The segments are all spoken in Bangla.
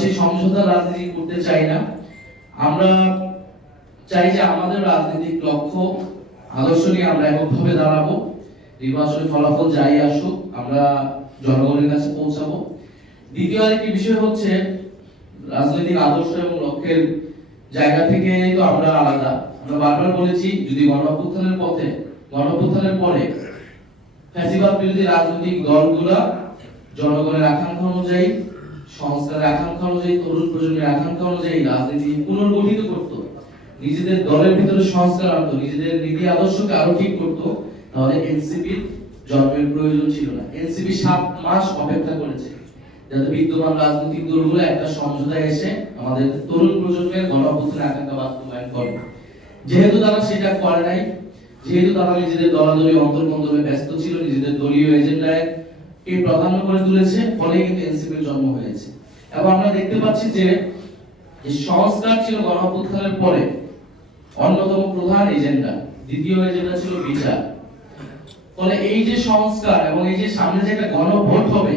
সেই সমঝোতা রাজনীতি করতে চাই না। আমরা চাই যে আমাদের রাজনৈতিক লক্ষ্য আদর্শ নিয়ে আমরা এককভাবে দাঁড়াবো। নির্বাচনের ফলাফল যাই আসুক আমরা জনগণের কাছে পৌঁছাবো। দ্বিতীয় আরেকটি বিষয় হচ্ছে রাজনৈতিক আদর্শ এবং লক্ষ্যের জায়গা থেকে তো আমরা আলাদা। আমরা বারবার বলেছি যদি গণঅভ্যুত্থানের পরে ফ্যাসিবাদ বিরোধী রাজনৈতিক দলগুলা জনগণের আকাঙ্ক্ষা অনুযায়ী, সংস্কারের আকাঙ্ক্ষা অনুযায়ী, তরুণ প্রজন্মের আকাঙ্ক্ষা অনুযায়ী রাজনীতি পুনর্গঠিত করত, নিজেদের দলের ভিতরে সংস্কার আনতো, নিজেদের নীতি আদর্শকে আরো ঠিক করত, তাহলে এনসিপির জন্মের প্রয়োজন ছিল না। এনসিপি 7 মাস অপেক্ষা করেছে যাতে বিদ্যমান রাজনৈতিক দলগুলো একটা সমঝোতায় এসে আমাদের তরুণ প্রজন্মের গণঅভ্যুত্থানের আকাঙ্ক্ষা বাস্তবায়ন করে। যেহেতু তারা সেটা করে নাই, যেহেতু তারা নিজেদের দলাদলি অন্তর্কন্দলে ব্যস্ত ছিল, নিজেদের দলীয় এজেন্ডায় কে প্রাধান্য করে তুলেছে, ফলে কিন্তু এনসিপির জন্ম হয়েছে। এবং আমরা দেখতে পাচ্ছি যে সংস্কার ছিল গণঅভ্যুত্থানের পরে অন্যতম প্রধান এজেন্ডা, দ্বিতীয় এজেন্ডা ছিল বিচার। ফলে এই যে সংস্কার এবং এই যে সামনে যে একটা গণভোট হবে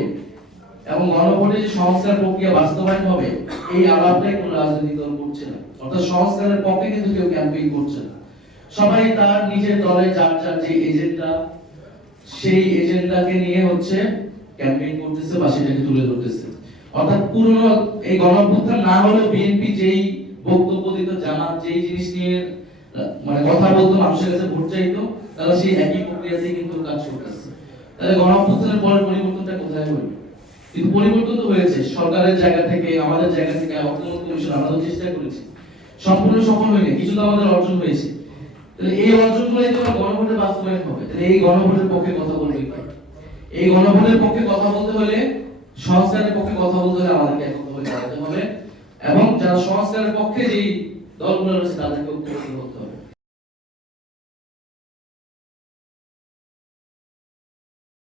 এবং গণভোটে যে সংস্কার প্রক্রিয়া বাস্তবায়ন হবে, এই আলাপটাই কোনো রাজনৈতিক দল করছে না। অর্থাৎ সংস্কারের পক্ষে কিন্তু কেউ ক্যাম্পেইন করছে না। সবাই তার নিজের দলে যার যার যে এজেন্ডা, সেই এজেন্ডাকে নিয়ে হচ্ছে ক্যাম্পেইন করতেছে বা সেটাকে তুলে ধরতেছে। অর্থাৎ পুরনো এই গণঅভ্যুত্থান না হলেও বিএনপি যেই বক্তব্য দিত, জামাত যেই জিনিস নিয়ে মানে কথা বলতো, মানুষের কাছে ভোট চাইতো, তারা সেই একই প্রক্রিয়াতেই কিন্তু কাজ করতেছে। তাহলে গণঅভ্যুত্থানের পরে পরিবর্তনটা কোথায় হলো? কিন্তু পরিবর্তন তো হয়েছে সরকারের জায়গা থেকে, আমাদের জায়গা থেকে। ঐক্যমত্য কমিশন আমরা তো চেষ্টা করেছি, সম্পূর্ণ সফল হয়নি, কিছু তো আমাদের অর্জন হয়েছে। তাহলে এই অর্জনগুলোই তো গণভোটে বাস্তবায়ন হবে। তাহলে এই গণভোটের পক্ষে কথা বলবে, এই গণভোটের পক্ষে কথা বলতে হলে, সংস্কারের পক্ষে কথা বলতে হলে আমাদেরকে এককভাবে দাঁড়াতে হবে এবং যারা সংস্কারের পক্ষে যেই দলগুলো রয়েছে তাদেরকে ঐক্যবদ্ধ